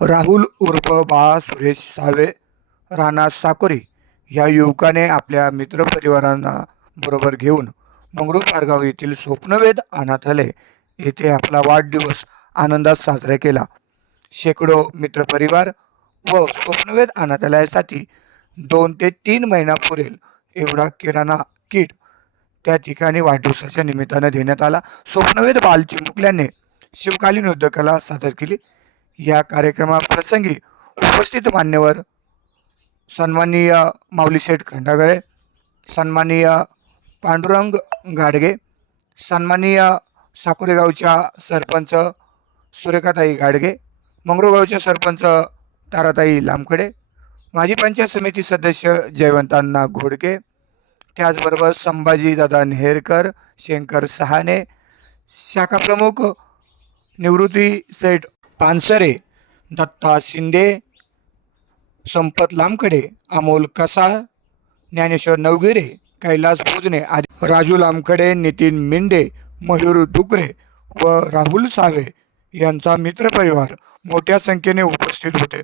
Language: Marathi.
राहुल उर्फ बाळा सुरेश सावे राणा साकोरी या युवकाने आपल्या मित्रपरिवारांना बरोबर घेऊन मंगरू पारगाव येथील स्वप्नवेद अनाथालय येथे आपला वाढदिवस आनंदात साजरा केला. शेकडो मित्रपरिवार व स्वप्नवेद अनाथालयासाठी दोन ते तीन महिना पुरेल एवढा किराणा किट त्या ठिकाणी वाढदिवसाच्या निमित्तानं देण्यात आला. स्वप्नवेद बाल चिमुकल्याने शिवकालीन युद्धकला सादर केली. या कार्यक्रमाप्रसंगी उपस्थित मान्यवर सन्माननीय माऊलीशेठ खंडागळे सन्माननीय पांडुरंग गाडगे सन्माननीय साकुरेगावच्या सरपंच सुरेखाताई गाडगे मंगरुगावच्या सरपंच ताराताई लामखडे माजी पंचायत समिती सदस्य जयवंतांना घोडके त्याचबरोबर संभाजीदादा नेहरकर शंकर सहाने शाखा प्रमुख निवृत्ती सेठ पानसरे दत्ता शिंदे संपत लामखडे अमोल कसाळ ज्ञानेश्वर नवगिरे कैलास भोजने आदी. राजू लामखडे नितीन मिंडे मयूर डुकरे व राहुल सावे यांचा मित्रपरिवार मोठ्या संख्येने उपस्थित होते.